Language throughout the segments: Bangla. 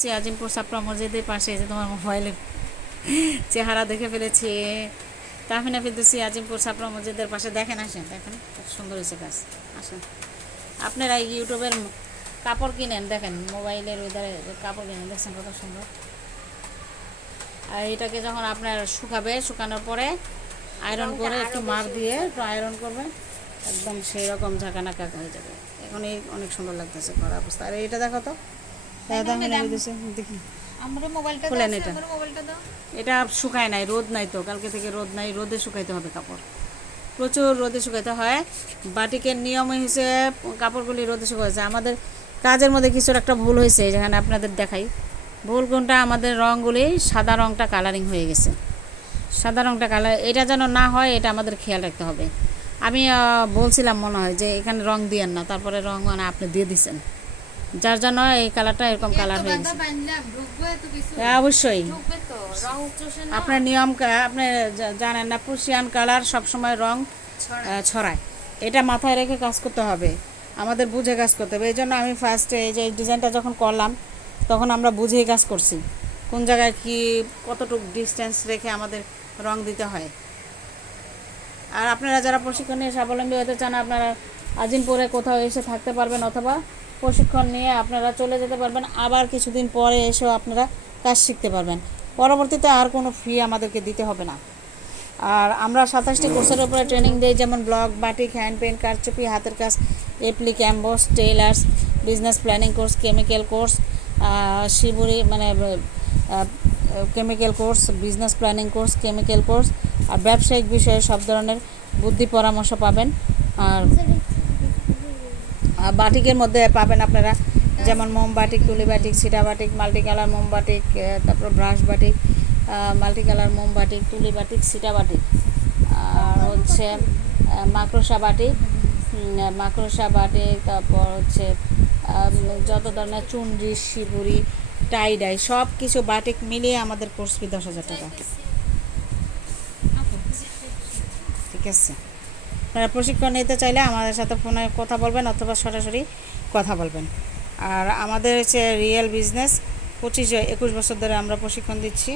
সে আজিমপুর সাপড়া মসজিদের পাশে যে তোমার মোবাইলে চেহারা দেখে ফেলেছি। তাহমিনা ফিরদুসি আজিমপুর সাপড়া মসজিদের পাশে দেখেন আসেন দেখেন খুব সুন্দর হয়েছে গাছ আসেন। আপনারা ইউটিউবের কাপড় কিনেন দেখেন মোবাইলের ওইধারে কাপড় কিনেন দেখছেন কত সুন্দর। আর এটাকে যখন আপনার শুকাবে শুকানোর পরে আয়রন করে একটু মাপ দিয়ে একটু আয়রন করবেন একদম সেই রকম ঝাঁকানাকা হয়ে যাবে। এখন এই অনেক সুন্দর লাগতেছে করা অবস্থা। আর এইটা দেখো তো দেখি। খুলেন এটা। শুকায় নাই রোদ নাই তো কালকে থেকে রোদ নাই রোদে শুকাইতে হবে কাপড়। প্রচুর রোদে শুকাইতে হয়। বাটিকের নিয়ম হয়েছে কাপড়গুলি রোদে শুকাইছে আমাদের কাজের মধ্যে কিছুর একটা ভুল হয়েছে যেখানে আপনাদের দেখাই। ভুল কোনটা? আমাদের রঙগুলি সাদা রঙটা কালারিং হয়ে গেছে। সাদা রঙটা কালার এটা যেন না হয় এটা আমাদের খেয়াল রাখতে হবে। আমি বলছিলাম মনে হয় যে এখানে রং দিয়েন না তারপরে রং মানে আপনি দিয়ে দিছেন। যার জন্য এই কালারটা এরকম কালার হয়ে গেছে। হ্যাঁ, অবশ্যই। আপনার নিয়ম আপনি জানেন না প্রুশিয়ান কালার সবসময় রং ছড়ায়। এটা মাথায় রেখে কাজ করতে হবে। আমাদের বুঝে কাজ করতে হবে। এই জন্য আমি ফার্স্টে এই যে ডিজাইনটা যখন করলাম তখন আমরা বুঝেই কাজ করছি। কোন জায়গায় কি কতটুকু ডিস্টেন্স রেখে আমাদের রং দিতে হয়। আর আপনারা যারা প্রশিক্ষণ নিয়ে স্বাবলম্বী হতে চান আপনারা আজিমপুরে কোথাও এসে থাকতে পারবেন অথবা প্রশিক্ষণ নিয়ে আপনারা চলে যেতে পারবেন। আবার কিছুদিন পরে এসেও আপনারা কাজ শিখতে পারবেন। পরবর্তীতে আর কোনো ফি আমাদেরকে দিতে হবে না। আর আমরা সাতাশটি কোর্সের উপরে ট্রেনিং দিই, যেমন ব্লগ বাটিক হ্যান্ড পেন্ট কারচুপি, হাতের কাজ এপ্লি ক্যাম্বস tailors business planning course chemical course shibori মানে chemical course business planning course chemical course আর ব্যবসায়িক বিষয়ে সব ধরনের বুদ্ধি পরামর্শ পাবেন। আর বাটিকের মধ্যে পাবেন আপনারা, যেমন মোম বাটিক তুলি বাটিক সিটা বাটিক মাল্টি কালার মোম বাটিক তারপর ব্রাশ বাটিক মাল্টি কালার মোম বাটিক তুলি বাটিক সিটা বাটিক আর হচ্ছে মাকড়সা বাটিক মাকড়সা বাটিক তারপর হচ্ছে যত ধরনের চুনরি, শিবুরি টাই ডাই সব কিছু বাটিক মিলিয়ে আমাদের কোর্স ফি দশ হাজার টাকা। ঠিক আছে? আপনারা প্রশিক্ষণ নিতে চাইলে আমাদের সাথে ফোনে কথা বলবেন অথবা সরাসরি কথা বলবেন। আর আমাদের হচ্ছে রিয়েল বিজনেস, পঁচিশ একুশ বছর ধরে আমরা প্রশিক্ষণ দিচ্ছি।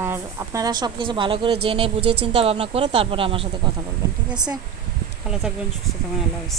আর আপনারা সব কিছু ভালো করে জেনে বুঝে চিন্তা ভাবনা করে তারপরে আমার সাথে কথা বলবেন, ঠিক আছে? ভালো থাকবেন, সুস্থ থাকবেন, আল্লাহ